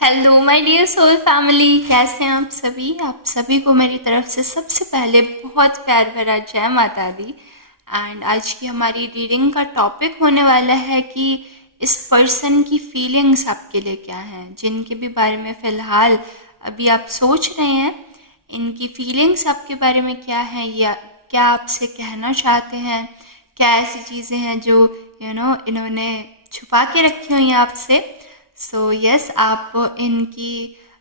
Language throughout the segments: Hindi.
Hello my dear soul family, कैसे हैं आप सभी को मेरी तरफ से सबसे पहले बहुत प्यार भरा जय माता दी। एंड आज की हमारी रीडिंग का टॉपिक होने वाला है कि इस पर्सन की फीलिंग्स आपके लिए क्या हैं, जिनके भी बारे में फ़िलहाल अभी आप सोच रहे हैं। इनकी फीलिंग्स आपके बारे में क्या है या क्या आपसे कहना चाहते हैं, क्या ऐसी चीज़ें हैं जो इन्होंने छुपा के रखी हुई हैं आपसे। सो यस, आप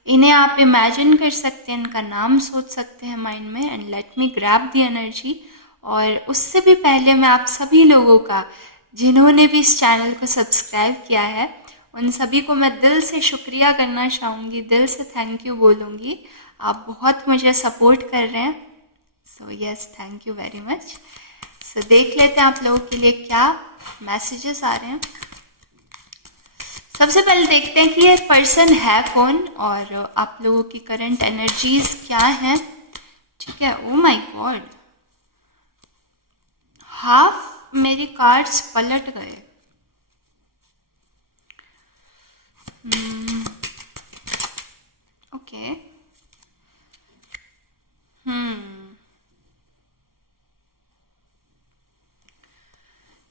इन्हें आप इमेजिन कर सकते हैं, इनका नाम सोच सकते हैं माइंड में and let me grab the energy. और उससे भी पहले मैं आप सभी लोगों का, जिन्होंने भी इस चैनल को सब्सक्राइब किया है, उन सभी को मैं दिल से शुक्रिया करना चाहूँगी, दिल से थैंक यू बोलूँगी। आप बहुत मुझे सपोर्ट कर रहे हैं। So yes, thank you very much. So देख लेते हैं आप लोगों के लिए क्या मैसेजेस आ रहे हैं। सबसे पहले देखते हैं कि ये पर्सन है कौन और आप लोगों की करंट एनर्जीज क्या हैं। ठीक है। ओ माय गॉड, हाफ मेरे कार्ड्स पलट गए। ओके।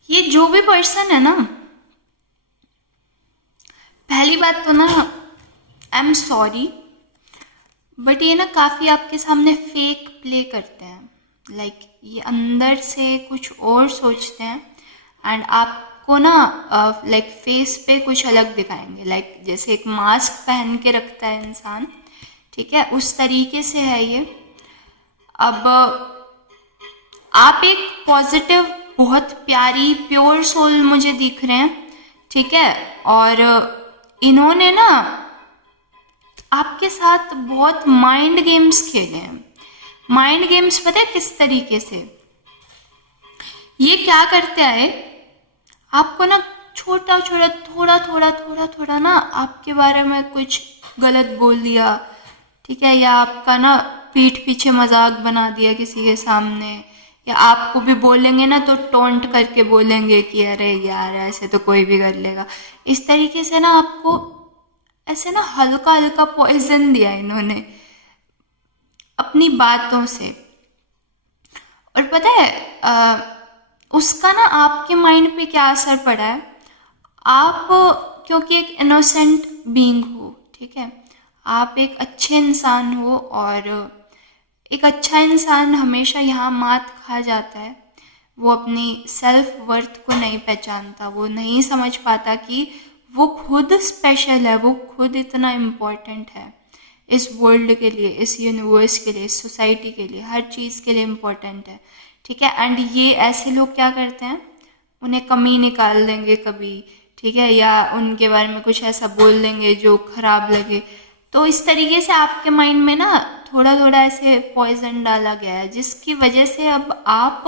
ये जो भी पर्सन है ना, पहली बात तो ना आई एम सॉरी, बट ये ना काफ़ी आपके सामने फेक प्ले करते हैं। लाइक ये अंदर से कुछ और सोचते हैं एंड आपको ना लाइक फेस पे कुछ अलग दिखाएंगे। लाइक जैसे एक मास्क पहन के रखता है इंसान, ठीक है, उस तरीके से है ये। अब आप एक पॉजिटिव, बहुत प्यारी, प्योर सोल मुझे दिख रहे हैं, ठीक है। और इन्होंने ना आपके साथ बहुत माइंड गेम्स खेले हैं। माइंड गेम्स पता है किस तरीके से? ये क्या करते आए, आपको ना छोटा छोटा थोड़ा ना आपके बारे में कुछ गलत बोल दिया, ठीक है, या आपका ना पीठ पीछे मजाक बना दिया किसी के सामने, या आपको भी बोलेंगे ना तो टोंट करके बोलेंगे कि अरे यार ऐसे तो कोई भी कर लेगा। इस तरीके से ना आपको ऐसे ना हल्का हल्का पॉइजन दिया इन्होंने अपनी बातों से। और पता है उसका ना आपके माइंड पे क्या असर पड़ा है। आप क्योंकि एक इनोसेंट बीइंग हो, ठीक है, आप एक अच्छे इंसान हो, और एक अच्छा इंसान हमेशा यहाँ मात खा जाता है। वो अपनी सेल्फ वर्थ को नहीं पहचानता, वो नहीं समझ पाता कि वो खुद स्पेशल है, वो खुद इतना इम्पोर्टेंट है इस वर्ल्ड के लिए, इस यूनिवर्स के लिए, इस सोसाइटी के लिए, हर चीज़ के लिए इम्पोर्टेंट है, ठीक है। एंड ये ऐसे लोग क्या करते हैं, उन्हें कमी निकाल देंगे कभी, ठीक है, या उनके बारे में कुछ ऐसा बोल देंगे जो खराब लगे। तो इस तरीके से आपके माइंड में ना थोड़ा थोड़ा ऐसे पॉइजन डाला गया है, जिसकी वजह से अब आप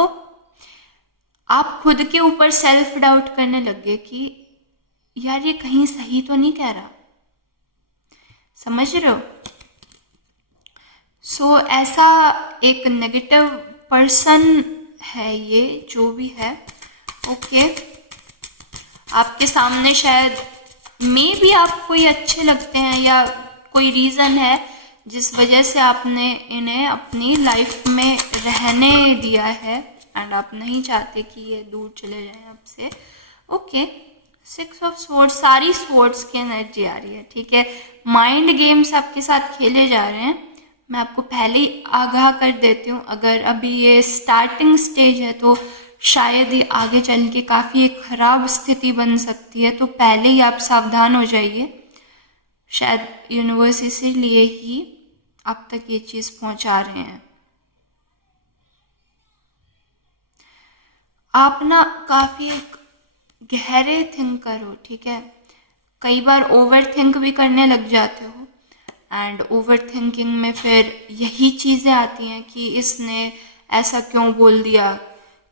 खुद के ऊपर सेल्फ डाउट करने लग गए कि यार ये कहीं सही तो नहीं कह रहा। समझ रहे हो? सो ऐसा एक नेगेटिव पर्सन है ये, जो भी है। ओके, आपके सामने शायद मे भी आपको ये अच्छे लगते हैं, या कोई रीज़न है जिस वजह से आपने इन्हें अपनी लाइफ में रहने दिया है एंड आप नहीं चाहते कि ये दूर चले जाएं आपसे। ओके, 6 ऑफ स्वॉर्ड्स, सारी स्वॉर्ड्स की एनर्जी आ रही है, ठीक है। माइंड गेम्स आपके साथ खेले जा रहे हैं। मैं आपको पहले ही आगाह कर देती हूँ, अगर अभी ये स्टार्टिंग स्टेज है तो शायद ये आगे चल के काफ़ी एक ख़राब स्थिति बन सकती है, तो पहले ही आप सावधान हो जाइए। शायद यूनिवर्स इसीलिए ही अब तक ये चीज़ पहुंचा रहे हैं। आप ना काफ़ी एक गहरे थिंकर हो, ठीक है। कई बार ओवर थिंक भी करने लग जाते हो एंड ओवर थिंकिंग में फिर यही चीज़ें आती हैं कि इसने ऐसा क्यों बोल दिया,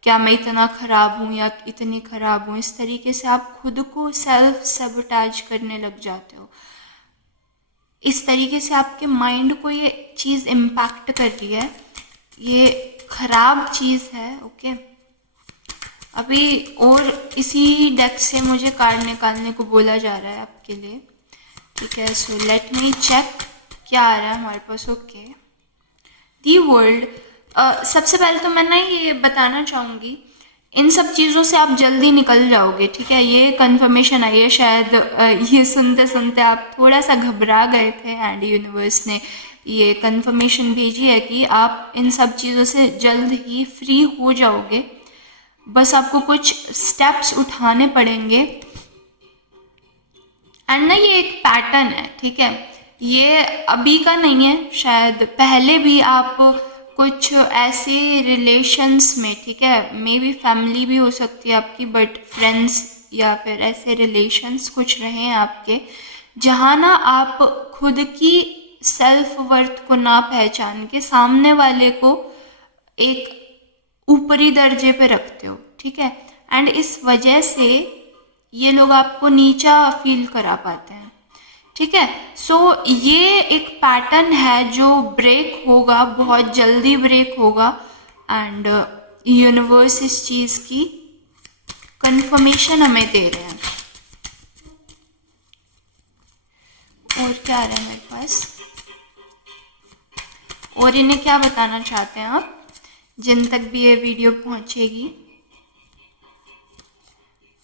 क्या मैं इतना ख़राब हूँ या इतनी ख़राब हूँ। इस तरीके से आप खुद को सेल्फ सबटाज करने लग जाते हो। इस तरीके से आपके माइंड को ये चीज़ इम्पैक्ट कर रही है, ये ख़राब चीज़ है। ओके, अभी और इसी डेक से मुझे कार्ड निकालने को बोला जा रहा है आपके लिए, ठीक है। सो लेट मी चेक क्या आ रहा है हमारे पास। Okay, the world. सबसे पहले तो मैं ना ये बताना चाहूँगी, इन सब चीज़ों से आप जल्दी निकल जाओगे, ठीक है। ये कंफर्मेशन आई है, शायद ये सुनते सुनते आप थोड़ा सा घबरा गए थे एंड यूनिवर्स ने ये कंफर्मेशन भेजी है कि आप इन सब चीज़ों से जल्द ही फ्री हो जाओगे। बस आपको कुछ स्टेप्स उठाने पड़ेंगे। एंड ना ये एक पैटर्न है, ठीक है। ये अभी का नहीं है, शायद पहले भी आप कुछ ऐसे रिलेशंस में, ठीक है, मे बी फैमिली भी हो सकती है आपकी, बट फ्रेंड्स या फिर ऐसे रिलेशंस कुछ रहे हैं आपके, जहाँ ना आप खुद की सेल्फ वर्थ को ना पहचान के सामने वाले को एक ऊपरी दर्जे पे रखते हो, ठीक है। एंड इस वजह से ये लोग आपको नीचा फील करा पाते हैं, ठीक है। सो ये एक पैटर्न है जो ब्रेक होगा, बहुत जल्दी ब्रेक होगा। एंड यूनिवर्स इस चीज़ की कंफर्मेशन हमें दे रहे हैं। और क्या आ रहा है मेरे पास, और इन्हें क्या बताना चाहते हैं आप, जिन तक भी ये वीडियो पहुंचेगी।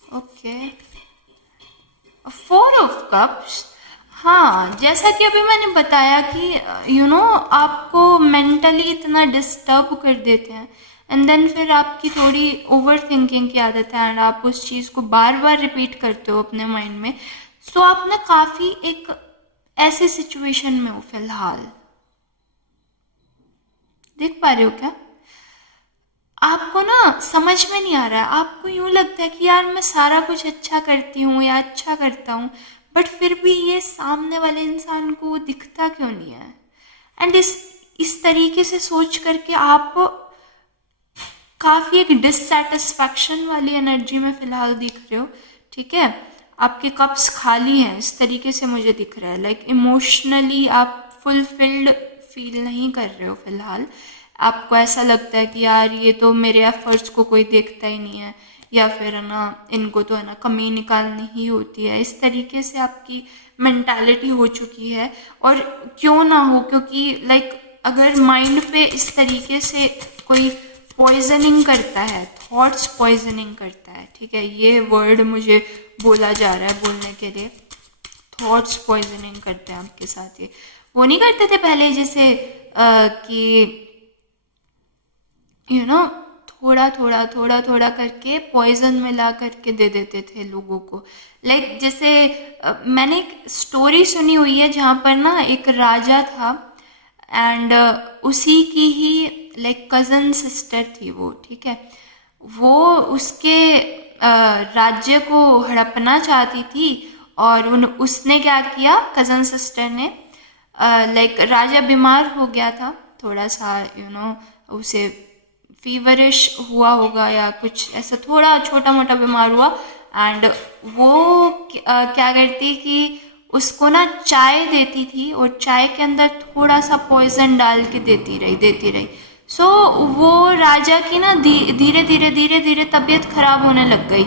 Okay, 4 of cups. हाँ, जैसा कि अभी मैंने बताया कि आपको मेंटली इतना डिस्टर्ब कर देते हैं एंड देन फिर आपकी थोड़ी ओवर थिंकिंग की आदत है एंड आप उस चीज़ को बार बार रिपीट करते हो अपने माइंड में। सो आप ना काफ़ी एक ऐसे सिचुएशन में हो फिलहाल, देख पा रहे हो क्या? आपको ना समझ में नहीं आ रहा है, आपको यूं लगता है कि यार मैं सारा कुछ अच्छा करती हूँ या अच्छा करता हूँ, बट फिर भी ये सामने वाले इंसान को दिखता क्यों नहीं है। एंड इस तरीके से सोच करके आप काफ़ी एक डिससेटिस्फैक्शन वाली एनर्जी में फ़िलहाल दिख रहे हो, ठीक है। आपके कप्स खाली हैं, इस तरीके से मुझे दिख रहा है। लाइक इमोशनली आप फुलफिल्ड फील नहीं कर रहे हो फ़िलहाल। आपको ऐसा लगता है कि यार ये तो मेरे एफर्ट्स को कोई देखता ही नहीं है, या फिर है ना इनको तो है ना कमी निकालनी ही होती है। इस तरीके से आपकी मेंटालिटी हो चुकी है। और क्यों ना हो, क्योंकि लाइक अगर माइंड पे इस तरीके से कोई पॉइजनिंग करता है, थॉट्स पॉइजनिंग करता है, ठीक है, ये वर्ड मुझे बोला जा रहा है बोलने के लिए। थॉट्स पॉइजनिंग करते हैं आपके साथ, ये वो नहीं करते थे पहले जैसे कि थोड़ा थोड़ा करके पॉइजन मिला करके दे देते थे लोगों को। लाइक जैसे मैंने एक स्टोरी सुनी हुई है जहाँ पर ना एक राजा था एंड उसी की ही लाइक कज़न सिस्टर थी वो, ठीक है। वो उसके राज्य को हड़पना चाहती थी और उसने क्या किया, कज़न सिस्टर ने, लाइक राजा बीमार हो गया था थोड़ा सा, उसे फीवरिश हुआ होगा या कुछ ऐसा, थोड़ा छोटा मोटा बीमार हुआ। एंड वो क्या करती कि उसको ना चाय देती थी और चाय के अंदर थोड़ा सा पॉइजन डाल के देती रही। सो वो राजा की ना धीरे धीरे तबीयत खराब होने लग गई।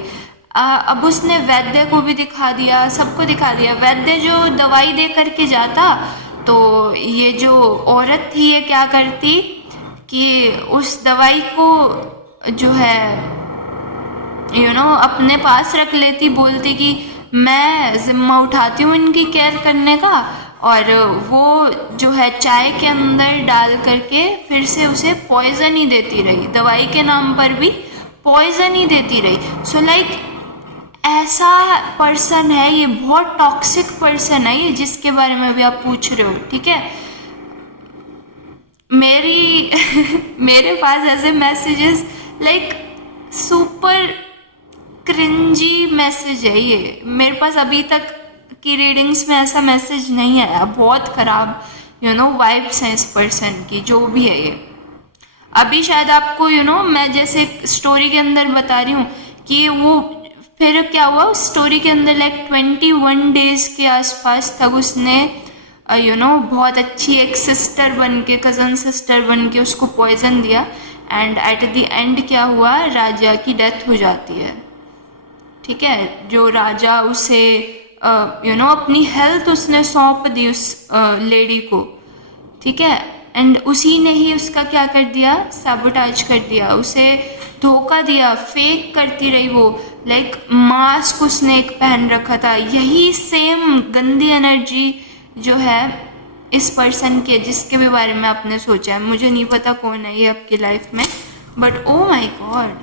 अब उसने वैद्य को भी दिखा दिया, सबको दिखा दिया। वैद्य जो दवाई दे करके जाता, तो ये जो औरत थी ये क्या करती कि उस दवाई को जो है अपने पास रख लेती, बोलती कि मैं जिम्मा उठाती हूँ इनकी केयर करने का, और वो जो है चाय के अंदर डाल करके फिर से उसे पॉइजन ही देती रही, दवाई के नाम पर भी पॉइजन ही देती रही। सो लाइक ऐसा पर्सन है ये, बहुत टॉक्सिक पर्सन है ये, जिसके बारे में भी आप पूछ रहे हो, ठीक है। मेरे पास ऐसे messages like super cringy message है ये। मेरे पास अभी तक की रीडिंग्स में ऐसा मैसेज नहीं आया। बहुत खराब वाइब्स हैं इस पर्सन की, जो भी है ये। अभी शायद आपको मैं जैसे स्टोरी के अंदर बता रही हूँ कि वो फिर क्या हुआ, स्टोरी के अंदर लाइक 21 डेज के आसपास तक उसने बहुत अच्छी एक सिस्टर बन के, कज़न सिस्टर बन के उसको पॉइजन दिया। एंड एट द एंड क्या हुआ, राजा की डेथ हो जाती है, ठीक है। जो राजा उसे अपनी हेल्थ उसने सौंप दी उस लेडी को, ठीक है। एंड उसी ने ही उसका क्या कर दिया, सैबोटाज कर दिया, उसे धोखा दिया, फेक करती रही वो। लाइक मास्क उसने एक पहन रखा था, यही सेम गंदी एनर्जी जो है इस पर्सन के, जिसके भी बारे में आपने सोचा है। मुझे नहीं पता कौन है ये आपकी लाइफ में, but oh my God,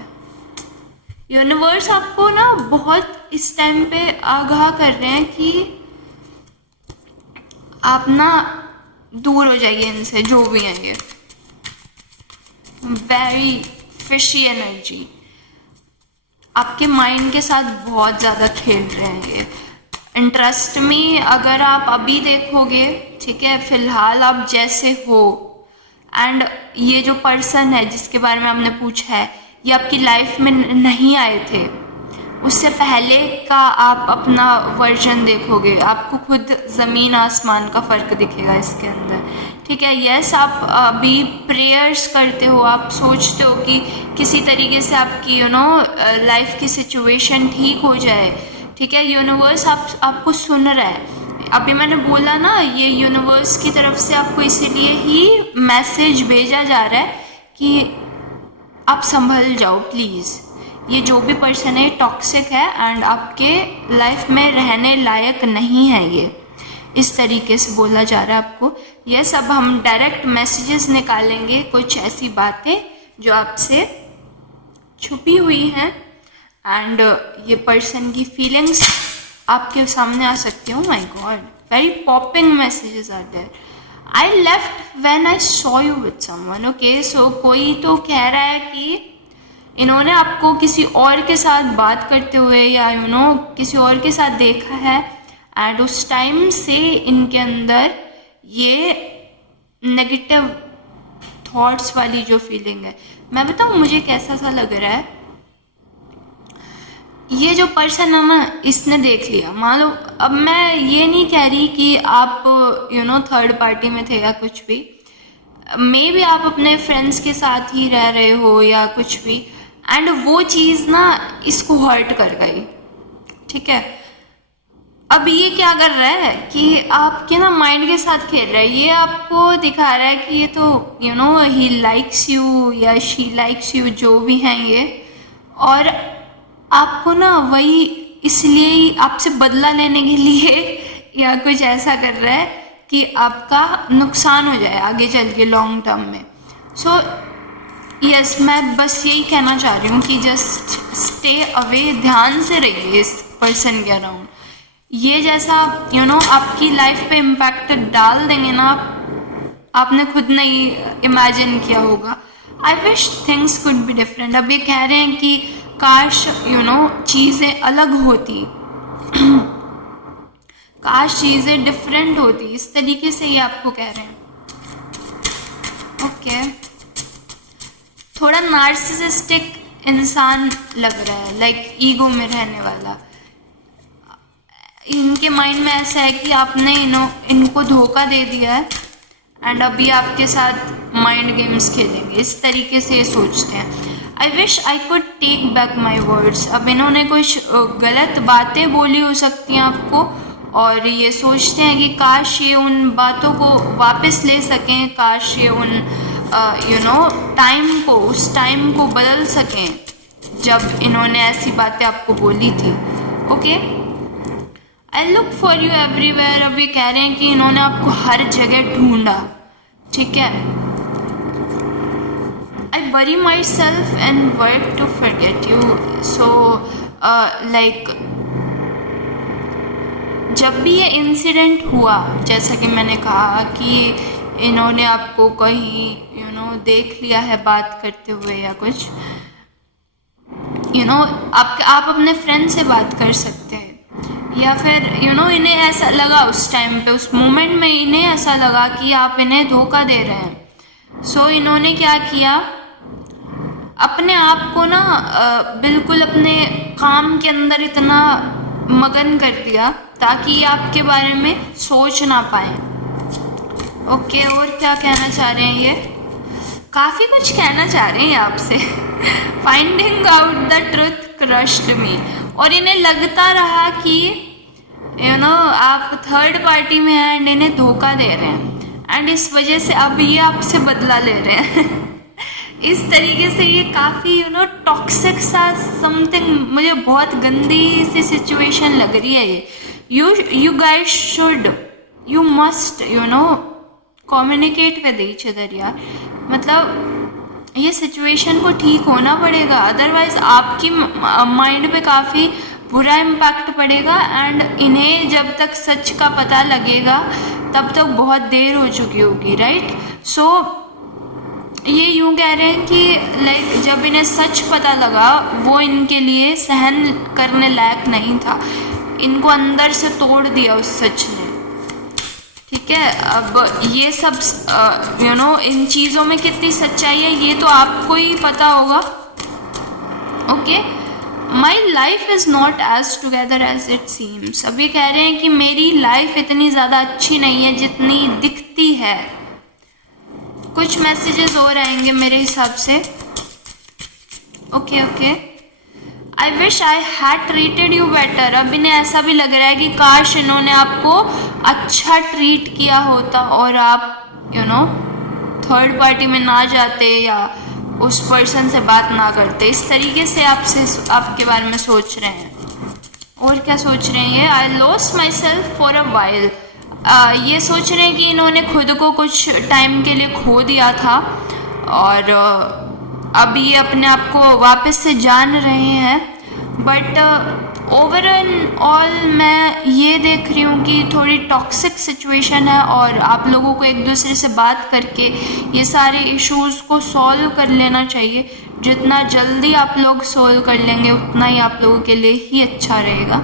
universe आपको ना बहुत इस टाइम पे आगाह कर रहे हैं कि आप ना दूर हो जाइए इनसे, जो भी हैं ये। वेरी फिशी एनर्जी आपके माइंड के साथ बहुत ज़्यादा खेल रहे हैं ये। इंटरेस्ट में अगर आप अभी देखोगे, ठीक है, फिलहाल आप जैसे हो, एंड ये जो पर्सन है जिसके बारे में आपने पूछा है, ये आपकी लाइफ में नहीं आए थे, उससे पहले का आप अपना वर्जन देखोगे, आपको खुद ज़मीन आसमान का फ़र्क दिखेगा इसके अंदर, ठीक है। यस, आप अभी प्रेयर्स करते हो, आप सोचते हो कि किसी तरीके से आपकी लाइफ की सिचुएशन ठीक हो जाए, ठीक है। यूनिवर्स आपको सुन रहा है। अभी मैंने बोला ना, ये यूनिवर्स की तरफ से आपको इसीलिए ही मैसेज भेजा जा रहा है कि आप संभल जाओ प्लीज़। ये जो भी पर्सन है टॉक्सिक है एंड आपके लाइफ में रहने लायक नहीं है, ये इस तरीके से बोला जा रहा है आपको। यस, अब हम डायरेक्ट मैसेजेस निकालेंगे, कुछ ऐसी बातें जो आपसे छुपी हुई हैं, एंड ये पर्सन की फीलिंग्स आपके सामने आ सकती हैं। My god, very popping messages are there. I left when I saw you with someone. Okay, so कोई तो कह रहा है कि इन्होंने आपको किसी और के साथ बात करते हुए या किसी और के साथ देखा है, एंड उस टाइम से इनके अंदर ये नेगेटिव थॉट्स वाली जो फीलिंग है, मैं बताऊँ मुझे कैसा सा लग रहा है। ये जो पर्सन है ना, इसने देख लिया, मान लो, अब मैं ये नहीं कह रही कि आप थर्ड पार्टी में थे या कुछ भी, मे भी आप अपने फ्रेंड्स के साथ ही रह रहे हो या कुछ भी, एंड वो चीज़ ना इसको हर्ट कर गई, ठीक है। अब ये क्या कर रहा है कि आपके ना माइंड के साथ खेल रहा है, ये आपको दिखा रहा है कि ये तो ही लाइक्स यू या शी लाइक्स यू, जो भी हैं ये, और आपको ना वही इसलिए आपसे बदला लेने के लिए या कुछ ऐसा कर रहा है कि आपका नुकसान हो जाए आगे चल के लॉन्ग टर्म में। सो यस, मैं बस यही कहना चाह रही हूँ कि जस्ट स्टे अवे, ध्यान से रहिए इस पर्सन के अराउंड। ये जैसा आपकी लाइफ पे इम्पैक्ट डाल देंगे ना, आपने खुद नहीं इमेजिन किया होगा। I wish things could be different. अब ये कह रहे हैं कि काश चीज़ें अलग होती, काश चीज़ें डिफरेंट होती, इस तरीके से ये आपको कह रहे हैं। ओके, थोड़ा नार्सिसिस्टिक इंसान लग रहा है, लाइक ईगो में रहने वाला। इनके माइंड में ऐसा है कि आपने इनको धोखा दे दिया है एंड अभी आपके साथ माइंड गेम्स खेलेंगे, इस तरीके से ये सोचते हैं। I wish I could take back my words. अब इन्होंने कुछ गलत बातें बोली हो सकती हैं आपको, और ये सोचते हैं कि काश ये उन बातों को वापस ले सकें, काश ये उन टाइम को, उस टाइम को बदल सकें जब इन्होंने ऐसी बातें आपको बोली थी। Okay, I look for you everywhere. अब ये कह रहे हैं कि इन्होंने आपको हर जगह ढूंढा, ठीक है। आई bury myself and work to forget you. So like जब भी ये इंसिडेंट हुआ, जैसा कि मैंने कहा कि इन्होंने आपको कहीं देख लिया है बात करते हुए या कुछ, आप अपने फ्रेंड से बात कर सकते हैं, या फिर इन्हें ऐसा लगा उस टाइम पे, उस मोमेंट में इन्हें ऐसा लगा कि आप इन्हें धोखा दे रहे हैं। सो इन्होंने क्या किया, अपने आप को ना बिल्कुल अपने काम के अंदर इतना मगन कर दिया ताकि आपके बारे में सोच ना पाए। ओके, और क्या कहना चाह रहे हैं ये, काफ़ी कुछ कहना चाह रहे हैं आपसे। Finding out the truth crushed me, और इन्हें लगता रहा कि आप थर्ड पार्टी में हैं एंड इन्हें धोखा दे रहे हैं एंड इस वजह से अब ये आपसे बदला ले रहे हैं इस तरीके से ये काफ़ी टॉक्सिक सा समथिंग, मुझे बहुत गंदी सी सिचुएशन लग रही है ये। You guys should, you must communicate with each other यार। मतलब ये सिचुएशन को ठीक होना पड़ेगा, अदरवाइज आपकी माइंड पे काफ़ी बुरा इम्पैक्ट पड़ेगा एंड इन्हें जब तक सच का पता लगेगा तब तक बहुत देर हो चुकी होगी, राइट। सो ये यूँ कह रहे हैं कि लाइक जब इन्हें सच पता लगा वो इनके लिए सहन करने लायक नहीं था, इनको अंदर से तोड़ दिया उस सच ने, ठीक है। अब ये सब इन चीज़ों में कितनी सच्चाई है ये तो आपको ही पता होगा, okay. My life is not as together as it seems. अब ये कह रहे हैं कि मेरी लाइफ इतनी ज़्यादा अच्छी नहीं है जितनी दिखती है। कुछ मैसेजेस और आएंगे मेरे हिसाब से, okay. I wish I had treated you better. अब इन्हें ऐसा भी लग रहा है कि काश इन्होंने आपको अच्छा ट्रीट किया होता और आप थर्ड पार्टी में ना जाते या उस पर्सन से बात ना करते। इस तरीके से आपके बारे में सोच रहे हैं। और क्या सोच रहे हैं ये? I lost my self for a while. ये सोच रहे हैं कि इन्होंने खुद को कुछ टाइम के लिए खो दिया था और अब ये अपने आप को वापस से जान रहे हैं। बट ओवरऑल मैं ये देख रही हूँ कि थोड़ी टॉक्सिक सिचुएशन है और आप लोगों को एक दूसरे से बात करके ये सारे इश्यूज़ को सॉल्व कर लेना चाहिए। जितना जल्दी आप लोग सॉल्व कर लेंगे उतना ही आप लोगों के लिए ही अच्छा रहेगा।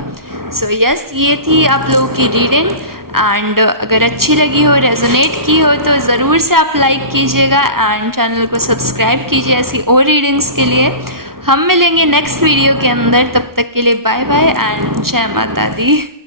सो यस, ये थी आप लोगों की रीडिंग एंड अगर अच्छी लगी हो, रेजोनेट की हो तो ज़रूर से आप लाइक कीजिएगा एंड चैनल को सब्सक्राइब कीजिए ऐसी और रीडिंग्स के लिए। हम मिलेंगे नेक्स्ट वीडियो के अंदर, तब तक के लिए बाय बाय एंड जय माता दी।